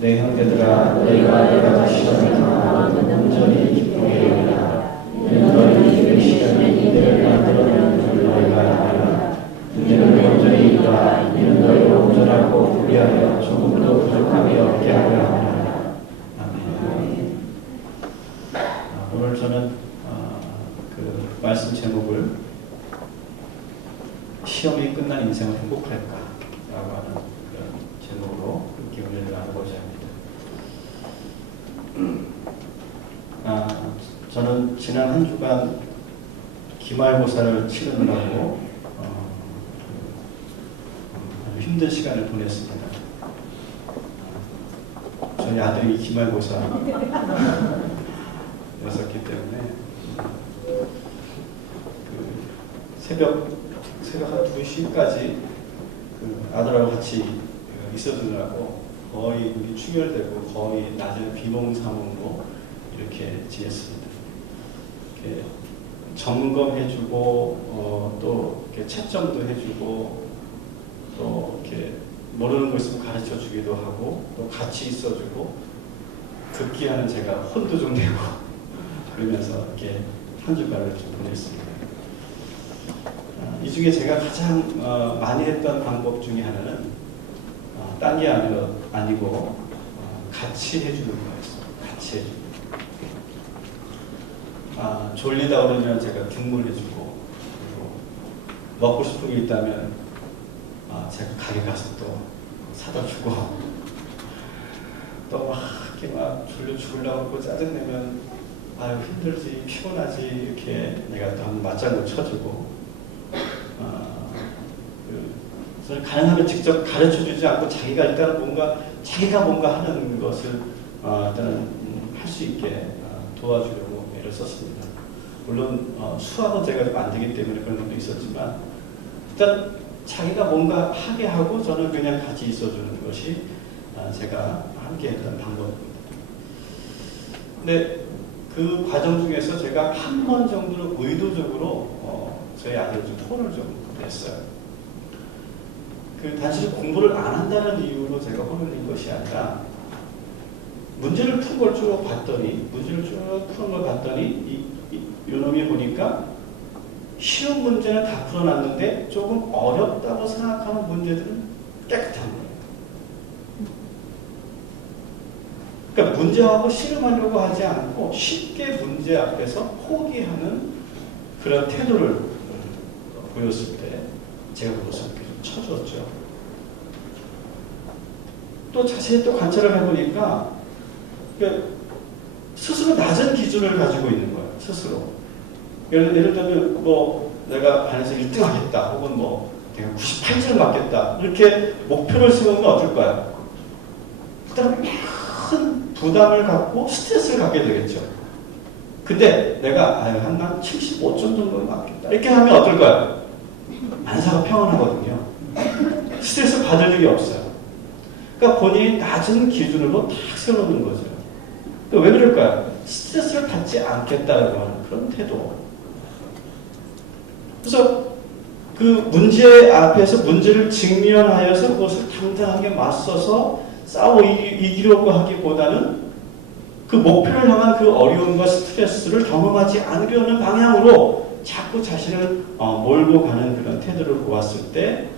내 형제들아 너희가 내가 시험에 당하면 온전히 기쁘리이다. 이는 너희에게 시험에 이들을 만들어내는 너희가 알라. 이는 온전히 있다. 이는 너희가 온전하고 불의하여 조금도 부족함이 없게 하려 하느니라. 아멘. 오늘 저는 그 말씀 제목을 시험이 끝난 인생은 행복할까? 라고 하는 그런 제목으로 기운을 나누고자 합니다. 저는 지난 한 주간 기말고사를 치르느라고 힘든 시간을 보냈습니다. 저희 아들이 기말고사였었기 때문에 새벽 한 2시까지 아들하고 같이 있어주느라고 거의 충혈되고 거의 낮에는 비몽사몽으로 이렇게 지냈습니다. 이렇게 점검해주고 또 이렇게 채점도 해주고 또 이렇게 모르는 거 있으면 가르쳐 주기도 하고 또 같이 있어주고 급기야는 제가 혼도 좀 내고 그러면서 이렇게 한 주간을 좀 보냈습니다. 이 중에 제가 가장 많이 했던 방법 중에 하나는 딴 게 아니고 같이 해주는 거였어요. 같이 해주는 거. 졸리다 그러면 제가 등물 해주고 그리고 먹고 싶은 게 있다면 제가 가게 가서 또 사다 주고 또 막 이렇게 막 졸려 죽으려고 짜증내면 아유 힘들지 피곤하지 이렇게 내가 또 한번 맞장구 쳐주고 저는 가능하면 직접 가르쳐주지 않고 자기가 일단 자기가 뭔가 하는 것을 일단은 할 수 있게 도와주려고 애를 썼습니다. 물론 수학은 제가 좀 안 되기 때문에 그런 것도 있었지만 일단 자기가 뭔가 하게 하고 저는 그냥 같이 있어주는 것이 제가 함께 했던 방법입니다. 근데 그 과정 중에서 제가 한 번 정도는 의도적으로 저희 아들 좀 혼을 좀 냈어요. 단순히 공부를 안 한다는 이유로 제가 혼을 낸 것이 아니라 문제를 푼 걸 쭉 봤더니 요놈이 보니까 쉬운 문제는 다 풀어놨는데 조금 어렵다고 생각하는 문제들은 깨끗한 거예요. 그러니까 문제하고 씨름하려고 하지 않고 쉽게 문제 앞에서 포기하는 그런 태도를 보였을 때 제가 그것을 좀 쳐줬죠. 또 자세히 또 관찰을 해보니까 스스로 낮은 기준을 가지고 있는 거예요. 스스로. 예를 들면 내가 반에서 1등 하겠다 혹은 내가 98점을 맞겠다 이렇게 목표를 세우면 어떨까요? 일단 큰 부담을 갖고 스트레스를 갖게 되겠죠. 근데 내가 한 75점 정도는 맞겠다 이렇게 하면 어떨까요? 만사가 평온하거든요. 스트레스 받을 일이 없어요. 그러니까 본인이 낮은 기준으로 딱 세워놓는 거죠. 왜 그럴까요? 스트레스를 받지 않겠다라고 하는 그런 태도. 그래서 그 문제 앞에서 문제를 직면하여서 그것을 당당하게 맞서서 싸워 이기려고 하기보다는 그 목표를 향한 그 어려움과 스트레스를 경험하지 않으려는 방향으로 자꾸 자신을 몰고 가는 그런 태도를 보았을 때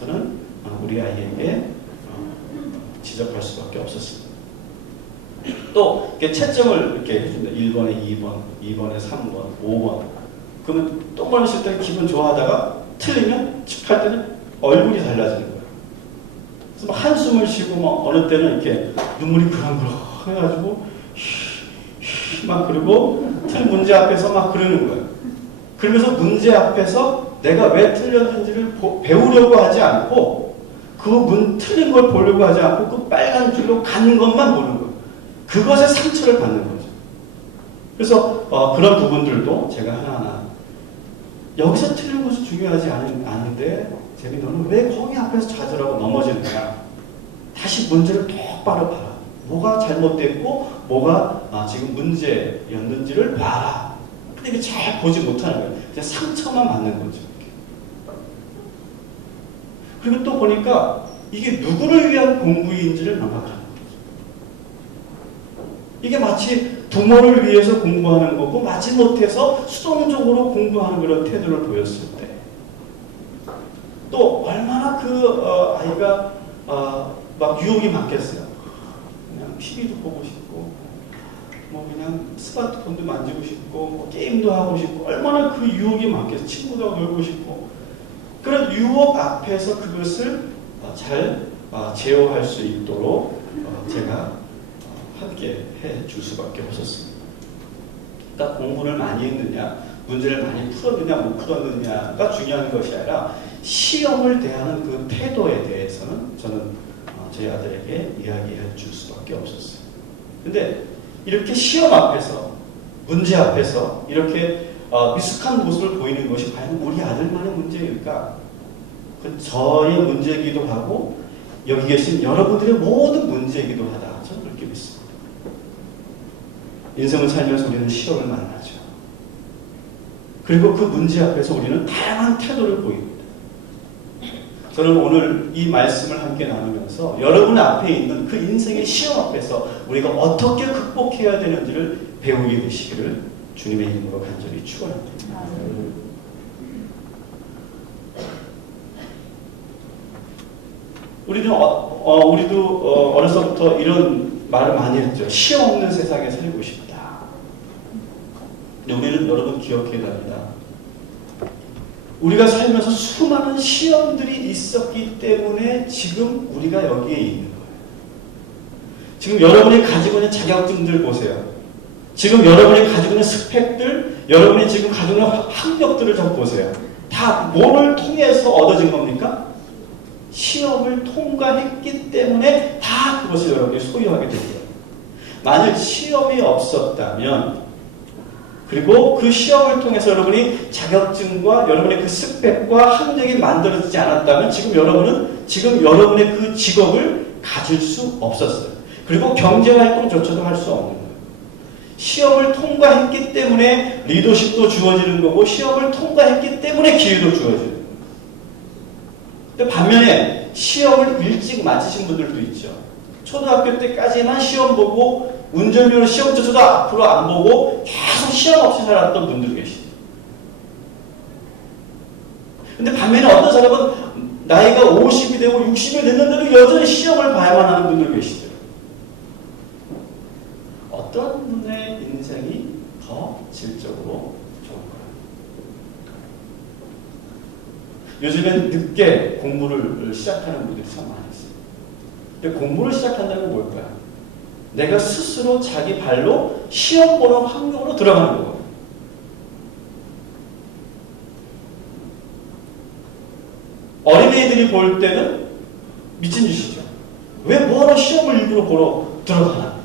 저는 우리 아이에게 지적할 수밖에 없었습니다. 또 이렇게 채점을 이렇게 해준다. 1번에 2번, 2번에 3번, 5번. 그러면 똥을 쓸 때 기분 좋아하다가 틀리면 할 때는 얼굴이 달라지는 거예요. 그래서 막 한숨을 쉬고 어느 때는 이렇게 눈물이 그렁그렁 해가지고 막 그러고 틀린 문제 앞에서 막 그러는 거예요. 그러면서 문제 앞에서 내가 왜 틀렸는지를 배우려고 하지 않고 틀린 걸 보려고 하지 않고 그 빨간 줄로 가는 것만 보는 거예요. 그것에 상처를 받는 거죠. 그래서 그런 부분들도 제가 하나하나 여기서 틀린 것이 중요하지 않은데 재미 너는 왜 거기 앞에서 좌절하고 넘어지는 거야? 다시 문제를 똑바로 봐라. 뭐가 잘못됐고 뭐가 지금 문제였는지를 봐라. 근데 이게 잘 보지 못하는 거예요. 그냥 상처만 받는 거죠. 그리고 또 보니까 이게 누구를 위한 공부인지를 명확하는 거죠. 이게 마치 부모를 위해서 공부하는 거고 마치 못해서 수동적으로 공부하는 그런 태도를 보였을 때 또 얼마나 아이가 막 유혹이 많겠어요. 그냥 TV도 보고 싶고 뭐 그냥 스마트폰도 만지고 싶고 뭐 게임도 하고 싶고 얼마나 그 유혹이 많겠어요. 친구들하고 놀고 싶고 그런 유혹 앞에서 그것을 잘 제어할 수 있도록 제가 함께 해줄 수밖에 없었습니다. 그러니까 공부를 많이 했느냐, 문제를 많이 풀었느냐, 못 풀었느냐가 중요한 것이 아니라 시험을 대하는 그 태도에 대해서는 저는 저희 아들에게 이야기해 줄 수밖에 없었어요. 근데 이렇게 시험 앞에서, 문제 앞에서 이렇게 미숙한 모습을 보이는 것이 과연 우리 아들만의 문제일까? 그 저의 문제이기도 하고 여기 계신 여러분들의 모든 문제이기도 하다. 저는 그렇게 믿습니다. 인생을 살면서 우리는 시험을 만나죠. 그리고 그 문제 앞에서 우리는 다양한 태도를 보입니다. 저는 오늘 이 말씀을 함께 나누면서 여러분 앞에 있는 그 인생의 시험 앞에서 우리가 어떻게 극복해야 되는지를 배우게 되시기를 주님의 이름으로 간절히 축원합니다. 우리도 어려서부터 이런 말을 많이 했죠. 시험 없는 세상에 살고 싶다. 근데 우리는 여러분 기억해야 합니다. 우리가 살면서 수많은 시험들이 있었기 때문에 지금 우리가 여기에 있는 거예요. 지금 여러분이 가지고 있는 자격증들 보세요. 지금 여러분이 가지고 있는 스펙들, 여러분이 지금 가지고 있는 학력들을 좀 보세요. 다 뭐를 통해서 얻어진 겁니까? 시험을 통과했기 때문에 다 그것을 여러분이 소유하게 됩니다. 만일 시험이 없었다면 그리고 그 시험을 통해서 여러분이 자격증과 여러분의 그 스펙과 학력이 만들어지지 않았다면 지금 여러분의 그 직업을 가질 수 없었어요. 그리고 경제활동조차도 할 수 없는 거예요. 시험을 통과했기 때문에 리더십도 주어지는 거고 시험을 통과했기 때문에 기회도 주어지는 거예요. 근데 반면에 시험을 일찍 마치신 분들도 있죠. 초등학교 때까지만 시험 보고 운전면허 시험조차도 앞으로 안 보고 계속 시험 없이 살았던 분들 계시죠. 근데 반면에 어떤 사람은 나이가 50이 되고 60이 됐는데도 여전히 시험을 봐야만 하는 분들 계시죠. 어떤 분의 인생이 더 질적으로 좋을까요? 요즘엔 늦게 공부를 시작하는 분들이 참 많이 있어요. 근데 공부를 시작한다는 뭘까요? 내가 스스로 자기 발로 시험 보는 환경으로 들어가는 거예요. 어린애들이 볼 때는 미친 짓이죠. 왜 뭐하러 시험을 일부러 보러 들어가나?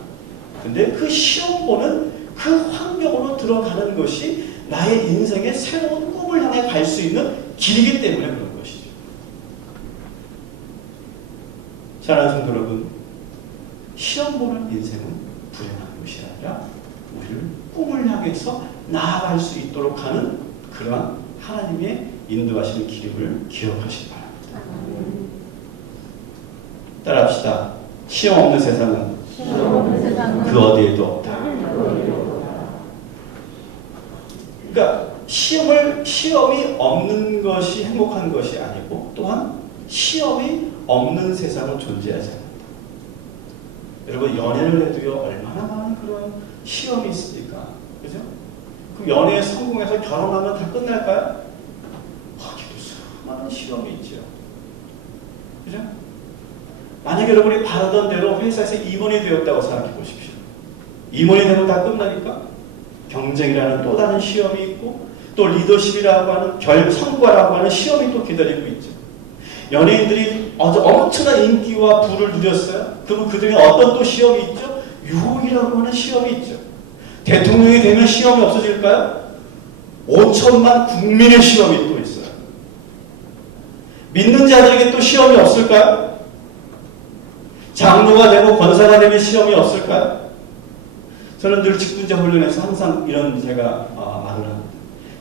근데 그 시험 보는 그 환경으로 들어가는 것이 나의 인생의 새로운 꿈을 향해 갈 수 있는 길이기 때문에 그런 것이죠. 사랑하는 성도 여러분, 시험 보는 인생은 불행한 것이 아니라 우리를 꿈을 향해서 나아갈 수 있도록 하는 그러한 하나님의 인도하시는 길임을 기억하시기 바랍니다. 따라합시다. 시험 없는 세상은 그 어디에도 없다. 그러니까 시험이 없는 것이 행복한 것이 아니고 또한 시험이 없는 세상은 존재하지 않는다. 여러분 연애를 해도요 얼마나 많은 그런 시험이 있습니까? 그죠? 그 연애에 성공해서 결혼하면 다 끝날까요? 거기도 수많은 시험이 있죠. 그죠? 만약에 여러분이 바라던 대로 회사에서 임원이 되었다고 생각해 보십시오. 임원이 되면 다 끝나니까? 경쟁이라는 또 다른 시험이 있고 또 리더십이라고 하는 성과라고 하는 시험이 또 기다리고 있죠. 연예인들이 엄청난 인기와 부를 누렸어요. 그럼 그들이 어떤 또 시험이 있죠? 유혹이라고 하는 시험이 있죠. 대통령이 되면 시험이 없어질까요? 5천만 국민의 시험이 또 있어요. 믿는 자들에게 또 시험이 없을까요? 장로가 되고 권사가 되면 시험이 없을까요? 저는 늘 직분자 훈련에서 항상 이런 제가 말을 합니다.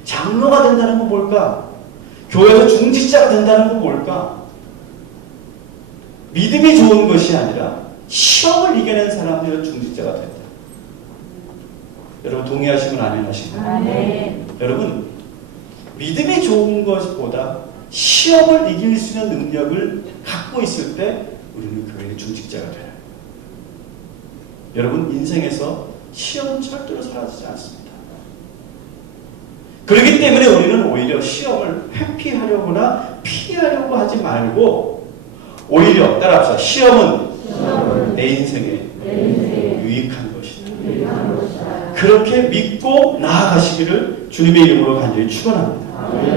장로가 된다는 건 뭘까? 교회에서 중직자가 된다는 건 뭘까? 믿음이 좋은 것이 아니라 시험을 이겨낸 사람들은 중직자가 된다. 여러분 동의하시면 아멘 하시고. 아멘. 여러분 믿음이 좋은 것보다 시험을 이길 수 있는 능력을 갖고 있을 때 우리는 교회의 중직자가 돼요. 여러분 인생에서 시험은 절대로 사라지지 않습니다. 그렇기 때문에 우리는 오히려 시험을 회피하려거나 피하려고 하지 말고 오히려 따라합시다. 시험은 내 인생에 유익한 것이다. 그렇게 믿고 나아가시기를 주님의 이름으로 간절히 축원합니다.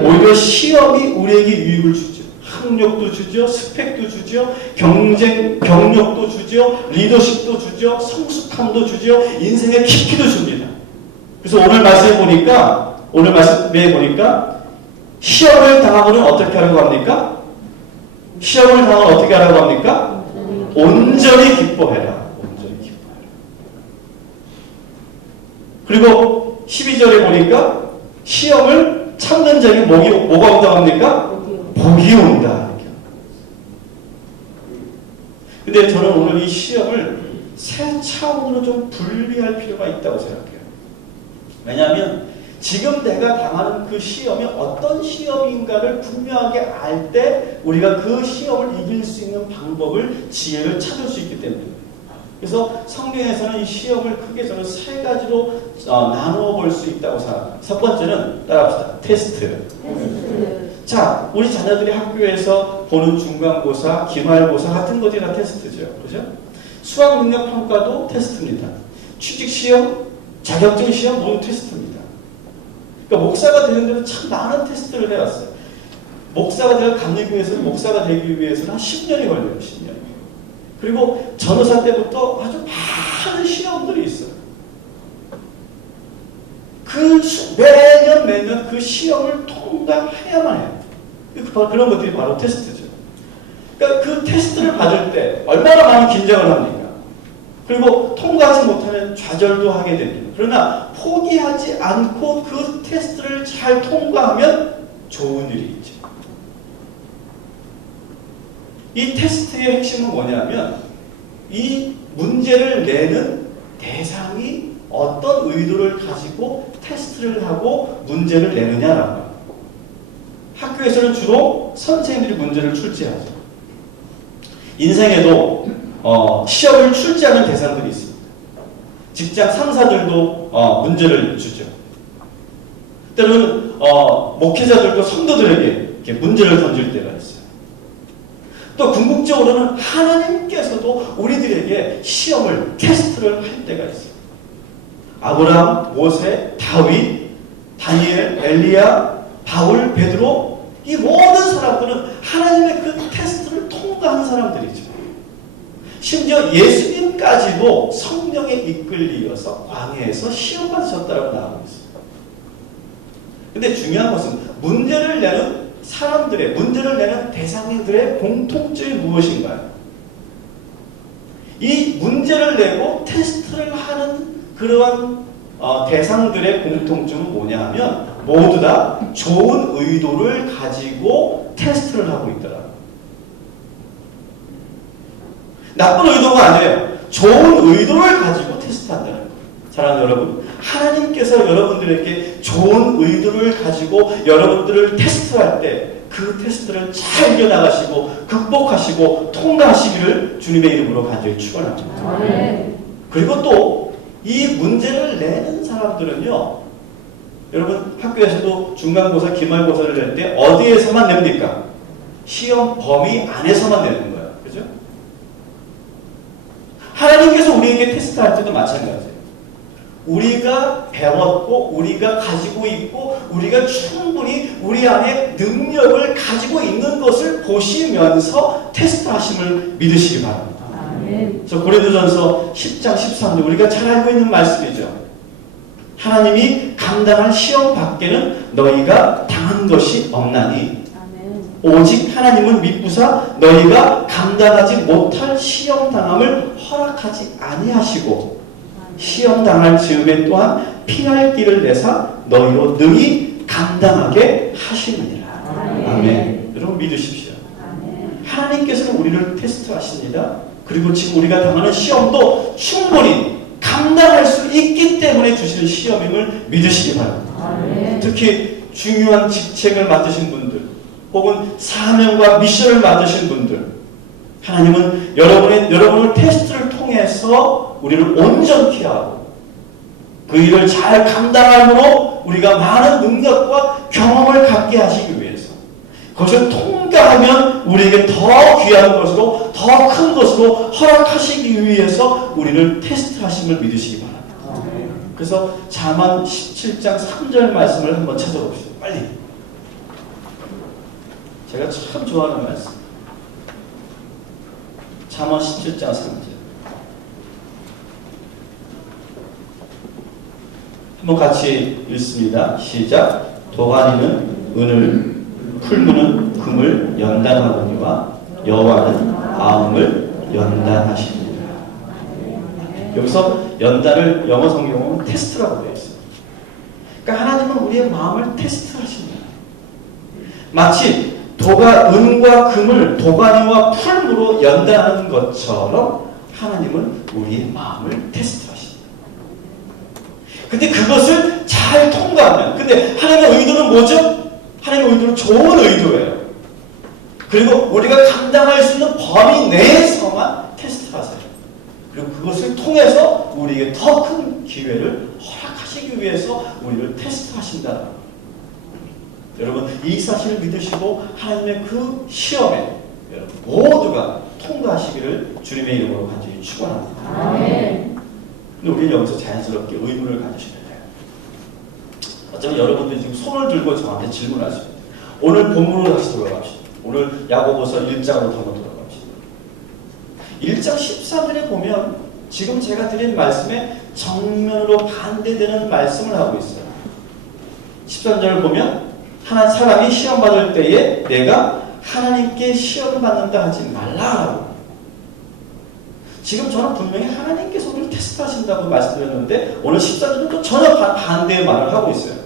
오히려 시험이 우리에게 유익을 주죠. 학력도 주죠. 스펙도 주죠. 경력도 주죠. 리더십도 주죠. 성숙함도 주죠. 인생의 깊이도 줍니다. 그래서 오늘 말씀에 보니까 시험을 당하고는 어떻게 하라고 합니까? 시험을 당하면 어떻게 하라고 합니까? 온전히 기뻐해라. 온전히 기뻐해라. 그리고 12절에 보니까 시험을 참는 자에게 뭐가 온다고 합니까? 복이 온다. 근데 저는 오늘 이 시험을 세 차원으로 좀 분리할 필요가 있다고 생각해요. 왜냐하면 지금 내가 당하는 그 시험이 어떤 시험인가를 분명하게 알 때 우리가 그 시험을 이길 수 있는 방법을, 지혜를 찾을 수 있기 때문입니다. 그래서 성경에서는 이 시험을 크게 저는 세 가지로 나누어 볼 수 있다고 생각합니다. 첫 번째는 따라합시다. 테스트. 자, 우리 자녀들이 학교에서 보는 중간고사, 기말고사 같은 것들이 다 테스트죠. 그죠? 수학 능력 평가도 테스트입니다. 취직시험, 자격증 시험 모두 테스트입니다. 그러니까 목사가 되는 데는 참 많은 테스트를 해왔어요. 목사가 되어 감리교회에서는 목사가 되기 위해서는 한 10년이 걸려요. 10년. 그리고 전도사 때부터 아주 많은 시험들이 있어요. 매년 그 시험을 통과해야만 해요. 그런 것들이 바로 테스트죠. 그러니까 그 테스트를 받을 때 얼마나 많은 긴장을 합니까? 그리고 통과하지 못하면 좌절도 하게 됩니다. 그러나 포기하지 않고 그 테스트를 잘 통과하면 좋은 일이 있죠. 이 테스트의 핵심은 뭐냐면 이 문제를 내는 대상이 어떤 의도를 가지고 테스트를 하고 문제를 내느냐라는 거예요. 학교에서는 주로 선생님들이 문제를 출제하죠. 인생에도 시험을 출제하는 대상들이 있습니다. 직장 상사들도 문제를 주죠. 때로는 목회자들도 성도들에게 이렇게 문제를 던질 때가 있어요. 또 궁극적으로는 하나님께서도 우리들에게 시험을, 테스트를 할 때가 있어요. 아브라함, 모세, 다윗, 다니엘, 엘리야, 바울, 베드로, 이 모든 사람들은 하나님의 그 테스트를 통과한 사람들이죠. 심지어 예수님까지도 성령에 이끌리어서 광야에서 시험 받으셨다고 나오고 있어요. 근데 중요한 것은 문제를 내는 사람들의, 문제를 내는 대상들의 공통점이 무엇인가요? 이 문제를 내고 테스트를 하는 그러한 대상들의 공통점은 뭐냐 하면 모두 다 좋은 의도를 가지고 테스트를 하고 있더라. 나쁜 의도가 아니에요. 좋은 의도를 가지고 테스트한다는 거예요. 사랑하는 여러분, 하나님께서 여러분들에게 좋은 의도를 가지고 여러분들을 테스트할 때 그 테스트를 잘 이겨나가시고 극복하시고 통과하시기를 주님의 이름으로 간절히 축원합니다. 그리고 또 이 문제를 내는 사람들은요, 여러분 학교에서도 중간고사, 기말고사를 낼 때 어디에서만 냅니까? 시험 범위 안에서만 내는 거예요. 그죠? 하나님께서 우리에게 테스트할 때도 마찬가지예요. 우리가 배웠고 우리가 가지고 있고 우리가 충분히 우리 안에 능력을 가지고 있는 것을 보시면서 테스트하심을 믿으시기 바랍니다. 저 고린도전서 10장 13절 우리가 잘 알고 있는 말씀이죠. 하나님이 감당할 시험 밖에는 너희가 당한 것이 없나니 오직 하나님은 미쁘사 너희가 감당하지 못할 시험 당함을 허락하지 아니하시고 시험 당할 즈음에 또한 피할 길을 내사 너희로 능히 감당하게 하시느니라. 아멘. 여러분 믿으십시오. 하나님께서는 우리를 테스트하십니다. 그리고 지금 우리가 당하는 시험도 충분히 감당할 수 있기 때문에 주시는 시험임을 믿으시기 바랍니다. 특히 중요한 직책을 맡으신 분들 혹은 사명과 미션을 맡으신 분들, 하나님은 여러분을 테스트를 통해서 우리를 온전케 하고 그 일을 잘 감당함으로 우리가 많은 능력과 경험을 갖게 하시기 위해서, 그것을 통과하면 우리에게 더 귀한 것으로 더 큰 것으로 허락하시기 위해서 우리를 테스트하심을 믿으시기 바랍니다. 그래서 잠언 17장 3절 말씀을 한번 찾아봅시다. 빨리. 제가 참 좋아하는 말씀. 잠언 17장 3절. 한번 같이 읽습니다. 시작. 도가니는 은을, 풀무는 금을 연단하거니와 여호와는 마음을 연단하십니다. 여기서 연단을 영어 성경은 테스트라고 되어 있어요. 그러니까 하나님은 우리의 마음을 테스트하십니다. 마치 은과 금을 도가니와 풀무로 연단하는 것처럼 하나님은 우리의 마음을 테스트하십니다. 근데 그것을 잘 통과하면, 근데 하나님의 의도는 뭐죠? 하나님의 의도는 좋은 의도예요. 그리고 우리가 감당할 수 있는 범위 내에서만 테스트하세요. 그리고 그것을 통해서 우리에게 더 큰 기회를 허락하시기 위해서 우리를 테스트하신다. 여러분, 이 사실을 믿으시고 하나님의 그 시험에 여러분 모두가 통과하시기를 주님의 이름으로 간절히 축원합니다. 근데 우리는 여기서 자연스럽게 의문을 가지셔야 돼요. 어쩌면 여러분들이 지금 손을 들고 저한테 질문하십니다. 오늘 본문으로 다시 돌아갑시다. 오늘 야고보서 1장으로 한번 돌아갑시다. 1장 13절에 보면 지금 제가 드린 말씀에 정면으로 반대되는 말씀을 하고 있어요. 13절을 보면 한 사람이 시험 받을 때에 내가 하나님께 시험을 받는다 하지 말라라고. 지금 저는 분명히 하나님께서 우리를 테스트하신다고 말씀드렸는데 오늘 14절은 또 전혀 반대의 말을 하고 있어요.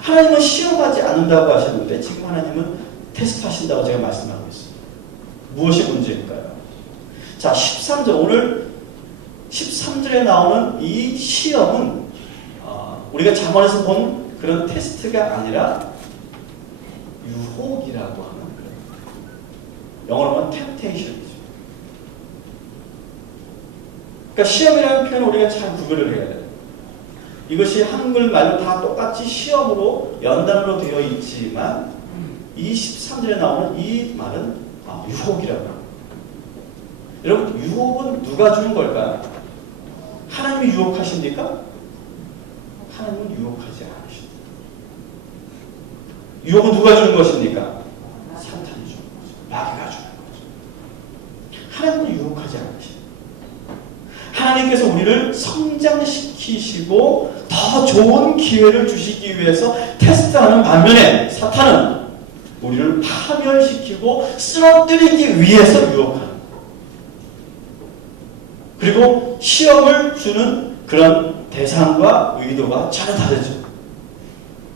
하나님은 시험하지 않는다고 하셨는데 지금 하나님은 테스트하신다고 제가 말씀하고 있어요. 무엇이 문제일까요? 자, 13절, 오늘 13절에 나오는 이 시험은 우리가 잠언에서 본 그런 테스트가 아니라 유혹이라고 하는 그런, 영어로 하면 temptation이죠. 그러니까 시험이라는 표현을 우리가 잘 구별을 해야 돼요. 이것이 한글말로 다 똑같이 시험으로 연단으로 되어 있지만 이 13절에 나오는 이 말은 유혹이라고 합니다. 여러분, 유혹은 누가 주는 걸까요? 하나님이 유혹하십니까? 하나님은 유혹하지 않으십니다. 유혹은 누가 주는 것입니까? 사탄이 주는 거죠. 마귀가 주는 거죠. 하나님은 유혹하지 않으십니다. 하나님께서 우리를 성장시키시고 더 좋은 기회를 주시기 위해서 테스트하는 반면에 사탄은 우리를 파멸시키고 쓰러뜨리기 위해서 유혹하는 거예요. 그리고 시험을 주는 그런 대상과 의도가 전혀 다르죠.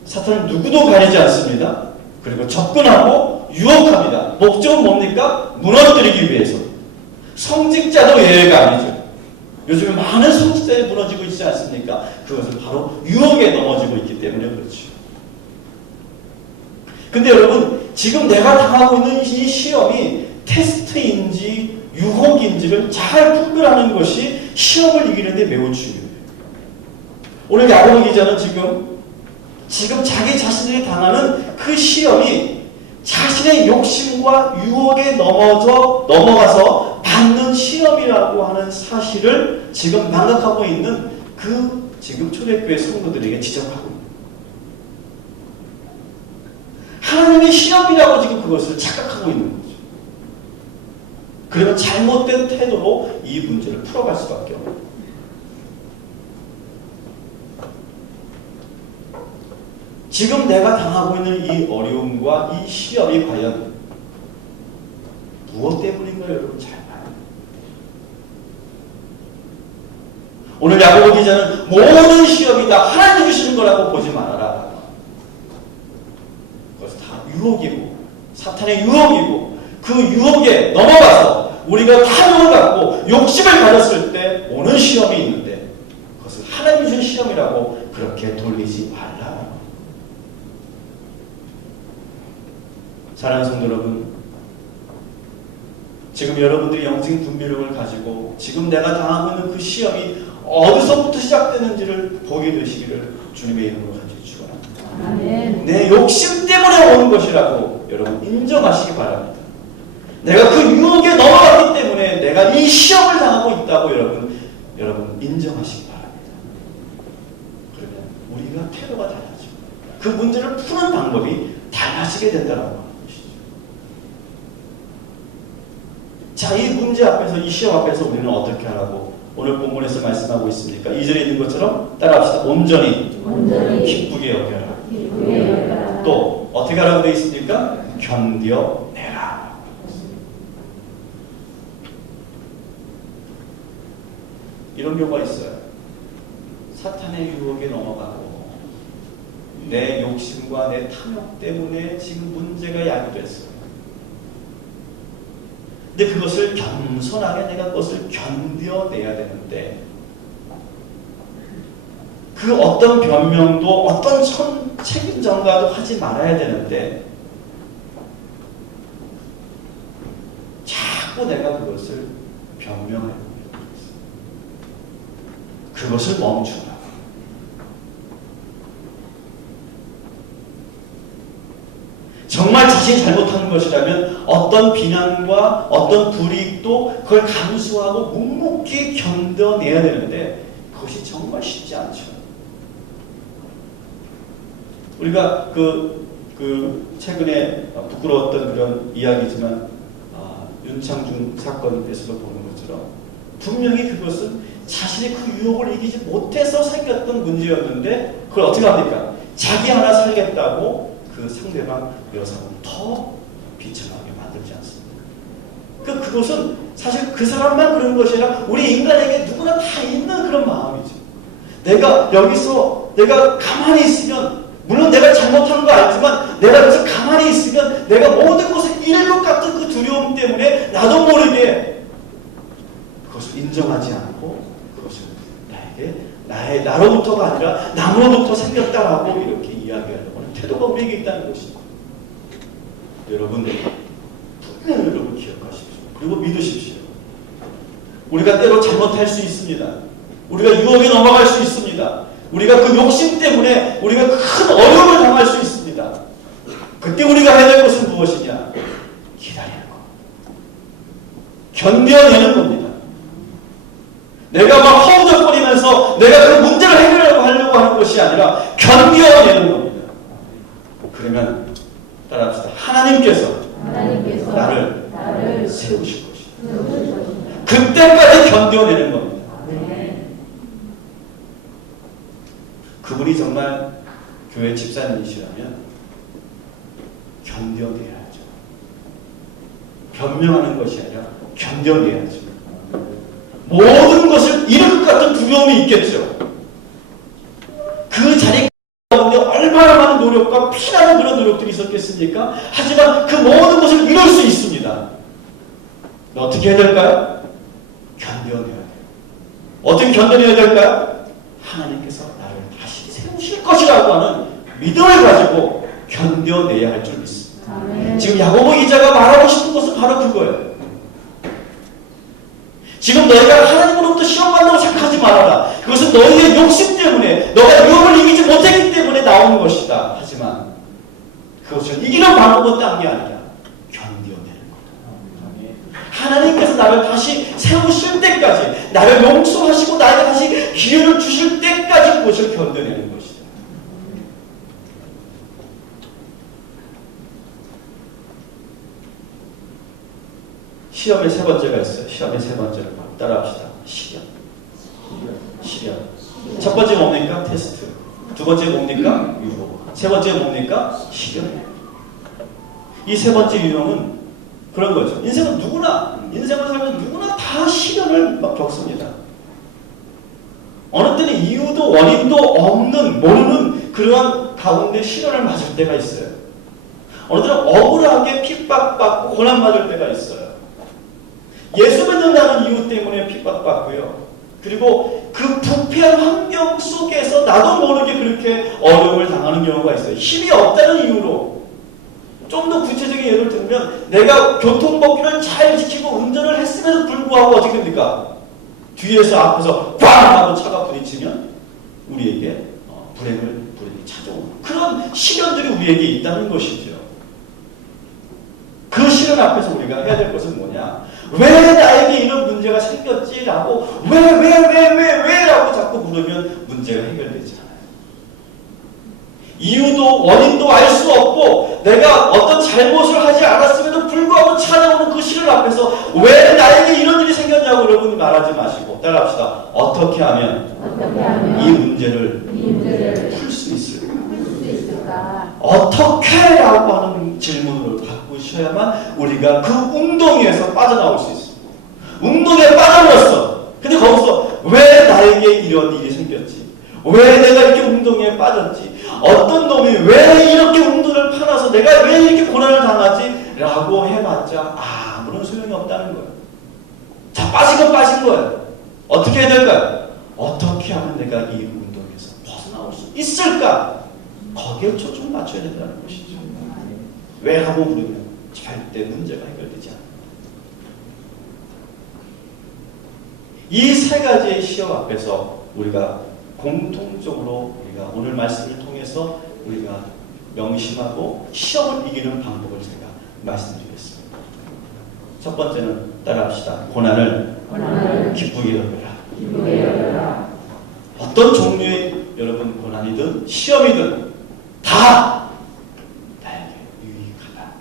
사탄은 누구도 가리지 않습니다. 그리고 접근하고 유혹합니다. 목적은 뭡니까? 무너뜨리기 위해서. 성직자도 예외가 아니죠. 요즘에 많은 성직자들이 무너지고 있지 않습니까? 그것은 바로 유혹에 넘어지고 있기 때문에 그렇죠. 근데 여러분, 지금 내가 당하고 있는 이 시험이 테스트인지 유혹인지를 잘 분별하는 것이 시험을 이기는데 매우 중요해요. 오늘 야고보 기자는 지금 자기 자신이 당하는 그 시험이 자신의 욕심과 유혹에 넘어가서 받는 시험이라고 하는 사실을 지금 망각하고 있는 그 지금 초대교회 성도들에게 지적하고 있는 거예요. 하나님의 시험이라고 지금 그것을 착각하고 있는 거죠. 그러면 잘못된 태도로 이 문제를 풀어갈 수밖에 없어요. 지금 내가 당하고 있는 이 어려움과 이 시험이 과연 무엇 때문인가요? 여러분 잘 봐요. 오늘 야고보 기자는 모든 시험이 다 하나님 주시는 거라고 보지 말아라. 그것은 다 유혹이고 사탄의 유혹이고 그 유혹에 넘어가서 우리가 탐욕을 갖고 욕심을 가졌을 때 오는 시험이 있는데 그것을 하나님이 준 시험이라고 그렇게 돌리지 말라. 사랑하는 성도 여러분, 지금 여러분들이 영적인 분별력을 가지고 지금 내가 당하고 있는 그 시험이 어디서부터 시작되는지를 보게 되시기를 주님의 이름으로 간절히 축원합니다. 내 욕심 때문에 오는 것이라고 여러분 인정하시기 바랍니다. 내가 그 유혹에 넘어갔기 때문에 내가 이 시험을 당하고 있다고 여러분 인정하시기 바랍니다. 그러면 우리가 태도가 달라지고 그 문제를 푸는 방법이 달라지게 된다는 하는 것이죠. 자, 이 문제 앞에서, 이 시험 앞에서 우리는 어떻게 하라고 오늘 본문에서 말씀하고 있습니까? 2절에 있는 것처럼 따라합시다. 온전히 기쁘게 여겨라. 또 어떻게 하라고 되어 있습니까? 견뎌내라. 이런 경우가 있어요. 사탄의 유혹에 넘어가고 내 욕심과 내 탐욕 때문에 지금 문제가 야기됐어요. 근데 그것을 겸손하게 내가 그것을 견뎌내야 되는데 그 어떤 변명도 어떤 책임 전가도 하지 말아야 되는데 자꾸 내가 그것을 변명해요. 그것을 멈추라. 정말 자신이 잘못한 것이라면 어떤 비난과 어떤 불이익도 그걸 감수하고 묵묵히 견뎌내야 되는데 그것이 정말 쉽지 않죠. 우리가 최근에 부끄러웠던 그런 이야기지만 윤창중 사건에서도 보는 것처럼 분명히 그것은 자신의 그 유혹을 이기지 못해서 생겼던 문제였는데 그걸 어떻게 합니까? 자기 하나 살겠다고 그 상대방 여성을 더 비참하게 만들지 않습니까? 그것은 사실 그 사람만 그런 것이 아니라 우리 인간에게 누구나 다 있는 그런 마음이죠. 내가 여기서 내가 가만히 있으면 물론 내가 잘못한 거 알지만 내가 여기서 가만히 있으면 내가 모든 것을 잃을 것 같은 그 두려움 때문에 나도 모르게 그것을 인정하지 않고 그것을 나로부터가 아니라 남으로부터 생겼다라고 이렇게 이야기하려고 하는 태도가 우리에게 있다는 것입니다. 여러분, 분명히 여러분 기억하십시오. 그리고 믿으십시오. 우리가 때로 잘못할 수 있습니다. 우리가 유혹에 넘어갈 수 있습니다. 우리가 그 욕심 때문에 우리가 큰 어려움을 당할 수 있습니다. 그때 우리가 해야 될 것은 무엇이냐? 기다리는 것. 견뎌내는 겁니다. 내가 막 허우적거리면서 내가 그 문제를 해결하려고 하는 것이 아니라 견뎌내는 겁니다. 그러면 따라합시다. 하나님께서 나를 세우실 것입니다. 그때까지 견뎌내는 겁니다. 그분이 정말 교회 집사님이시라면 견뎌내야죠. 변명하는 것이 아니라 견뎌내야죠. 모든 것을 잃을 것 같은 두려움이 있겠죠. 그 자리 가운데 얼마나 많은 노력과 피나는 그런 노력들이 있었겠습니까? 하지만 그 모든 것을 잃을 수 있습니다. 어떻게 해야 될까요? 견뎌내야 돼요. 어떻게 견뎌내야 될까요? 하나님께서 나를 다시 세우실 것이라고 하는 믿음을 가지고 견뎌내야 할 줄 믿습니다. 지금 야고보 기자가 말하고 싶은 것은 바로 그거예요. 지금 너희가 하나님으로부터 시험받는다고 생각하지 말아라. 그것은 너희의 욕심 때문에 너가 유혹을 이기지 못했기 때문에 나오는 것이다. 하지만 그것을 이기는 방법은 딴 게 아니라 견뎌내는 거다. 하나님께서 나를 다시 세우실 때까지 나를 용서하시고 나에게 다시 기회를 주실 때까지 그것을 견뎌내는 것이다. 시험의 세 번째가 있어요. 시험의 세 번째는 따라합시다. 시련. 첫 번째 뭡니까? 테스트. 두 번째 뭡니까? 유혹. 세 번째 뭡니까? 시련. 이 세 번째 유형은 그런 거죠. 인생은 인생을 살면 누구나 다 시련을 겪습니다. 어느 때는 이유도 원인도 없는, 모르는 그러한 가운데 시련을 맞을 때가 있어요. 어느 때는 억울하게 핍박받고 고난받을 때가 있어요. 예수 믿는다는 이유 때문에 핍박받고요. 그리고 그 부패한 환경 속에서 나도 모르게 그렇게 어려움을 당하는 경우가 있어요. 힘이 없다는 이유로. 좀 더 구체적인 예를 들면 내가 교통법규를 잘 지키고 운전을 했음에도 불구하고 어떻게 됩니까? 뒤에서 앞에서 꽝 하고 차가 부딪히면 우리에게 불행이 찾아오는 그런 시련들이 우리에게 있다는 것이죠. 그 시련 앞에서 우리가 해야 될 것은 뭐냐? 왜 나에게 이런 문제가 생겼지라고 왜 라고 자꾸 물으면 문제가 해결되지 않아요. 이유도 원인도 알 수 없고 내가 어떤 잘못을 하지 않았음에도 불구하고 찾아오는 그 시련 앞에서 왜 나에게 이런 일이 생겼냐고 여러분이 말하지 마시고 따라합시다. 어떻게 하면 이 문제를 풀 수 있을까? 어떻게? 라고 하는 질문을 바꾸셔야만 우리가 그 웅덩이에서 빠져나올 수 있습니다. 웅덩이에 빠져버렸어. 근데 거기서 왜 나에게 이런 일이 생겼지? 왜 내가 이렇게 웅덩이에 빠졌지? 어떤 놈이 왜 이렇게 웅덩이를 파놔서 내가 왜 이렇게 고난을 당하지? 라고 해봤자 아무런 소용이 없다는 거예요. 자, 빠진 건 빠진 거예요. 어떻게 해야 될까요? 어떻게 하면 내가 이 웅덩이에서 벗어나올 수 있을까? 거기에 초점을 맞춰야 된다는 것이죠. 왜라고 물으면 절대 문제가 해결되지 않아요. 이 세 가지의 시험 앞에서 우리가 공통적으로 우리가 오늘 말씀을 통해서 우리가 명심하고 시험을 이기는 방법을 제가 말씀드리겠습니다. 첫 번째는 따라합시다. 고난을 기쁘게 여겨라. 어떤 종류의 여러분 고난이든 시험이든 다 나에게 유익하다.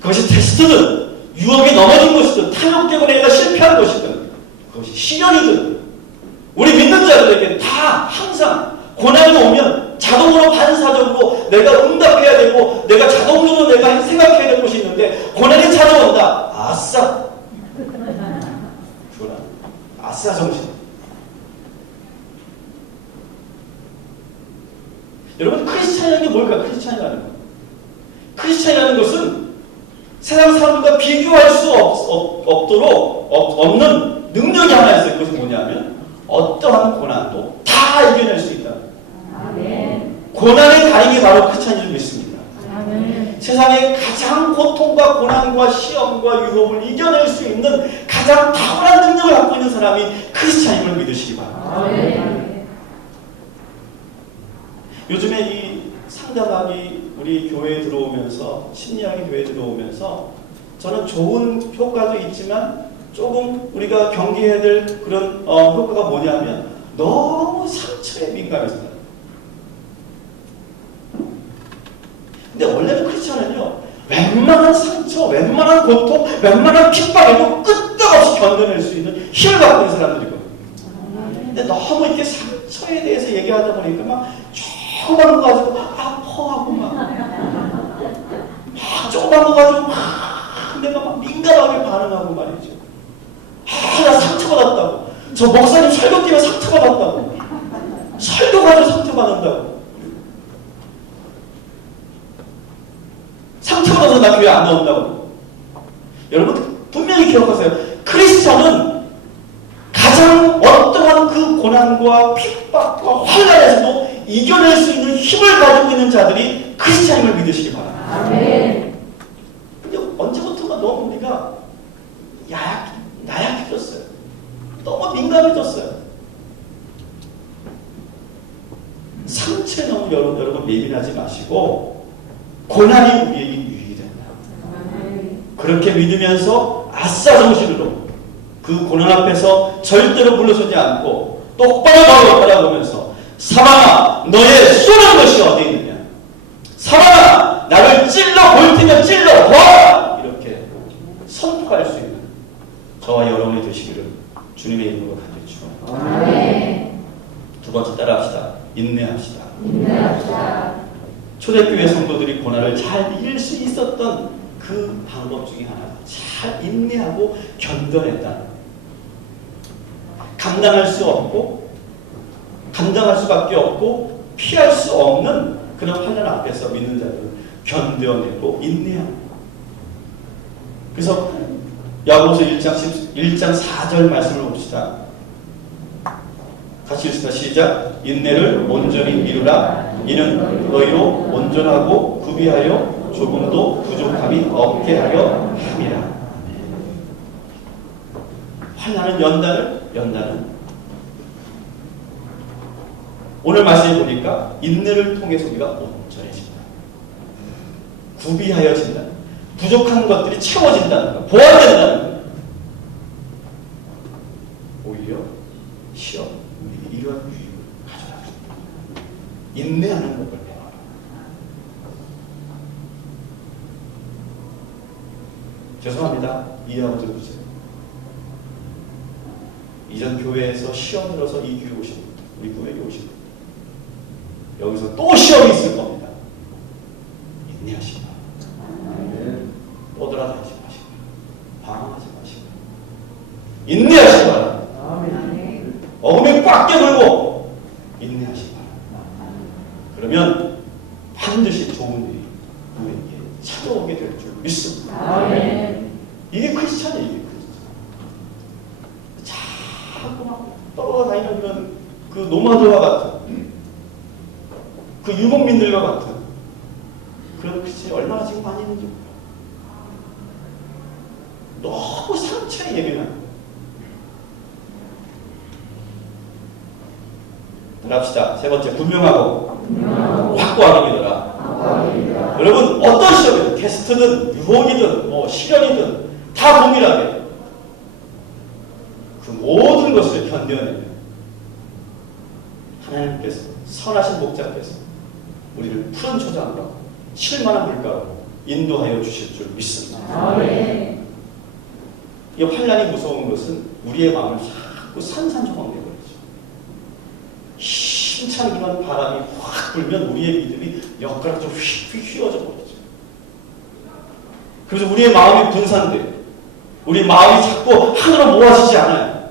그것이 테스트든 유혹에 넘어진 것이든 탐욕 때문에 내가 실패한 것이든 그것이 시련이든 우리 믿는 자들에게 다 항상 고난이 오면 자동으로 반사적으로 내가 응답해야 되고 내가 자동적으로 내가 생각해야 될 것이 있는데 고난이 찾아온다. 아싸. 고난. 아싸 정신. 여러분 크리스찬이라는 게 뭘까? 크리스찬이라는 거. 크리스찬이라는 것은 세상 사람들과 비교할 수 없는 능력이 하나 있어요. 그것은 뭐냐면 어떠한 고난도 다 이겨낼 수 있다. 아멘. 고난의 달인이 바로 크리스찬인 줄 믿습니다. 아멘. 세상의 가장 고통과 고난과 시험과 유혹을 이겨낼 수 있는 가장 탁월한 능력을 갖고 있는 사람이 크리스찬임을 믿으시기 바랍니다. 아멘. 요즘에 이 상담학이 우리 교회에 들어오면서 심리학이 교회에 들어오면서 저는 좋은 효과도 있지만 조금 우리가 경계해야 될 그런 효과가 뭐냐면 너무 상처에 민감해서요. 근데 원래는 크리스찬은요 웬만한 상처, 웬만한 고통, 웬만한 핍박에도 끄떡없이 견뎌낼 수 있는 힘을 갖고 있는 사람들이거든요. 근데 너무 이렇게 상처에 대해서 얘기하다 보니까 막 조그만 거 가지고 아파하고 막 조그만 거 가지고 내가 막 민감하게 반응하고 말이죠. 나 상처받았다고. 저 목사님 설교 때문에 상처받았다고. 설교 가지고 상처받는다고. 상처받아서 나 교회 안 나온다고. 여러분 분명히 기억하세요. 크리스찬은 가장 어떠한 그 고난과 핍박과 환난에서도 이겨낼 수 있는 힘을 가지고 있는 자들이 크리스찬임을 믿으시기 바랍니다. 아멘. 근데 언제부턴가 너무 우리가 나약해졌어요. 너무 민감해졌어요. 상처에 너무 여러분 예민하지 마시고 고난이 우리에게 유익이 된다. 그렇게 믿으면서 아싸 정신으로 그 고난 앞에서 절대로 물러서지 않고 똑바로 바라보면서 사망아 너의 쏘는 것이 어디 있느냐. 사망아 나를 찔러 볼 테면 찔러 봐. 이렇게 선포할 수 있는 저와 여러분이 되시기를 주님의 이름으로 간절히 두 번째 따라합시다. 인내합시다. 초대교회 성도들이 고난을 잘 이길 수 있었던 그 방법 중에 하나, 잘 인내하고 견뎌냈다. 감당할 수 없고 감당할 수밖에 없고 피할 수 없는 그런 환난 앞에서 믿는 자들은 견뎌내고 인내합니다. 그래서 야고보서 1장 4절 말씀을 봅시다. 같이 읽습니다. 시작. 인내를 온전히 이루라. 이는 너희로 온전하고 구비하여 조금도 부족함이 없게 하려 함이라. 환난은 연단은 오늘 말씀에 보니까 인내를 통해서 우리가 온전해진다. 구비하여진다. 부족한 것들이 채워진다는 거, 보완된다는 거. 오히려 시험, 우리 이러한 유익을 가져다 줍니다. 인내하는 법을 배워라. 죄송합니다. 이해하고 들어보세요. 이전 교회에서 시험 들어서 이 교회 오신 분, 우리 교회에 오신 분, 여기서 또 시험이 있을 겁니다. 인내하시고 떠들어다니지 마시고 방황하지 마시고 인내하시기 바랍니다. 어금니 꽉 깨물고 인내하시기 바랍니다. 그러면 반드시 좋은 일이 우리에게 찾아오게 될 줄 믿습니다. 이게 크리스찬이에요. 이게 크리스찬. 자꾸 막 떠돌아다니는 그런 그 노마드와 같은 그 유목민들과 같은 그런 크리스찬이 얼마나 지금 많이 있는지 몰라요. 너무 상처에 예민한. 따라합시다. 세 번째, 분명하고 확고하게 믿어라. 여러분, 어떤 시험이든, 테스트든, 유혹이든, 뭐 시련이든 다 동일하게 그 모든 것을 견뎌내는 하나님께서, 선하신 목자께서 우리를 푸른 초장과 쉴만한 물가로 인도하여 주실 줄 믿습니다. 이 환난이 무서운 것은 우리의 마음을 자꾸 산산조각 내버리죠. 힘찬 그런 바람이 확 불면 우리의 믿음이 엿가락처럼 휙휙 휘어져 버리죠. 그래서 우리의 마음이 분산돼요. 우리 마음이 자꾸 하나로 모아지지 않아요.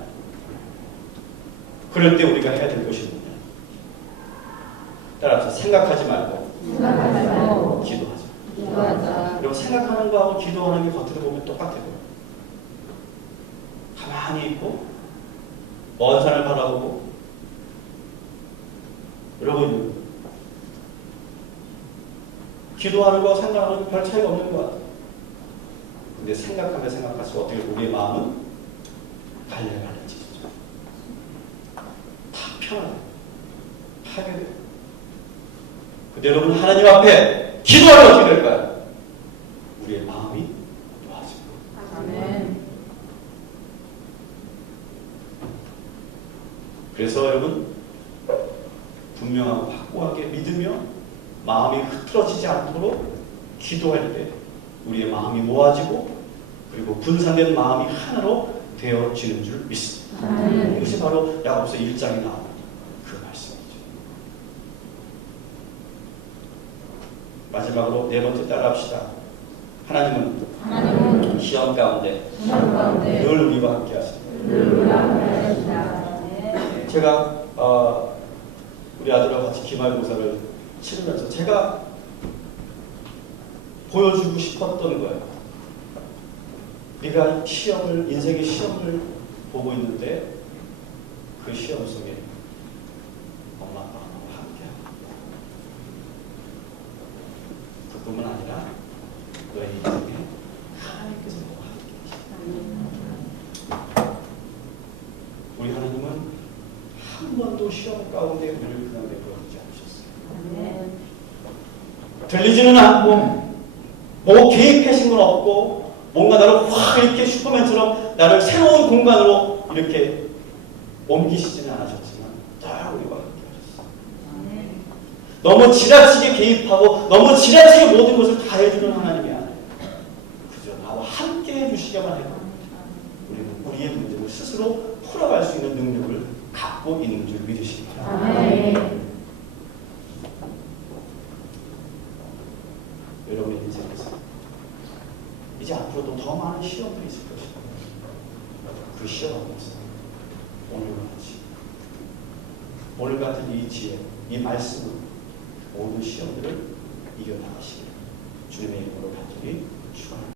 그럴 때 우리가 해야 될 것이 뭐냐? 따라서 생각하지 말고 기도하자. 그리고 생각하는 거하고 기도하는 게 겉으로 보면 똑같아요. 가만히 있고 먼 산을 바라보고 여러분 기도하는 거와 생각하는 거 별 차이가 없는 것 같아요. 근데 생각하면 생각할수록 어떻게 우리의 마음은 갈려지죠. 다 편하게 하게 돼요. 근데 여러분 하나님 앞에 기도하면 어떻게 될까요? 우리의 마음이 놓아지고. 아멘. 그래서 여러분 분명하고 확고하게 믿으며 마음이 흐트러지지 않도록 기도할 때 우리의 마음이 모아지고 그리고 분산된 마음이 하나로 되어지는 줄 믿습니다. 이것이 바로 야고보서 1장에 나오는 그 말씀이죠. 마지막으로 네 번째 따라합시다. 하나님은 시험 가운데 늘 우리와 함께 하십니다. 제가 우리 아들과 같이 기말고사를 치르면서 제가 보여주고 싶었던 거예요. 네가 인생의 시험을 보고 있는데 그 시험 속에 엄마 아빠가 너와 함께하고 그뿐만 아니라 너의 인생에 하나님께서 너와 함께 하시다. 우리 하나님은 한 번도 시험 가운데 우리를 그냥 내버려두지 않으셨어요. 들리지는 않고 뭐 계획하신 건 없고 뭔가 나를 확 이렇게 슈퍼맨처럼 나를 새로운 공간으로 이렇게 옮기시지는 않으셨지만 다 우리와 함께 하셨어요. 너무 지나치게 개입하고 너무 지나치게 모든 것을 다 해주는 하나님이 아니에요. 그저 나와 함께 해주시기만 해도 우리는 우리의 문제를 스스로 풀어갈 수 있는 능력을 갖고 있는 줄 믿으시기 바랍니다. 여러분의 인생에서 이제 앞으로도 더 많은 시험들이 있을 것입니다. 그 시험 앞에서 오늘 같은 이 지혜, 이 말씀은 모든 시험들을 이겨나가시길 주님의 이름으로 간절히 축원합니다.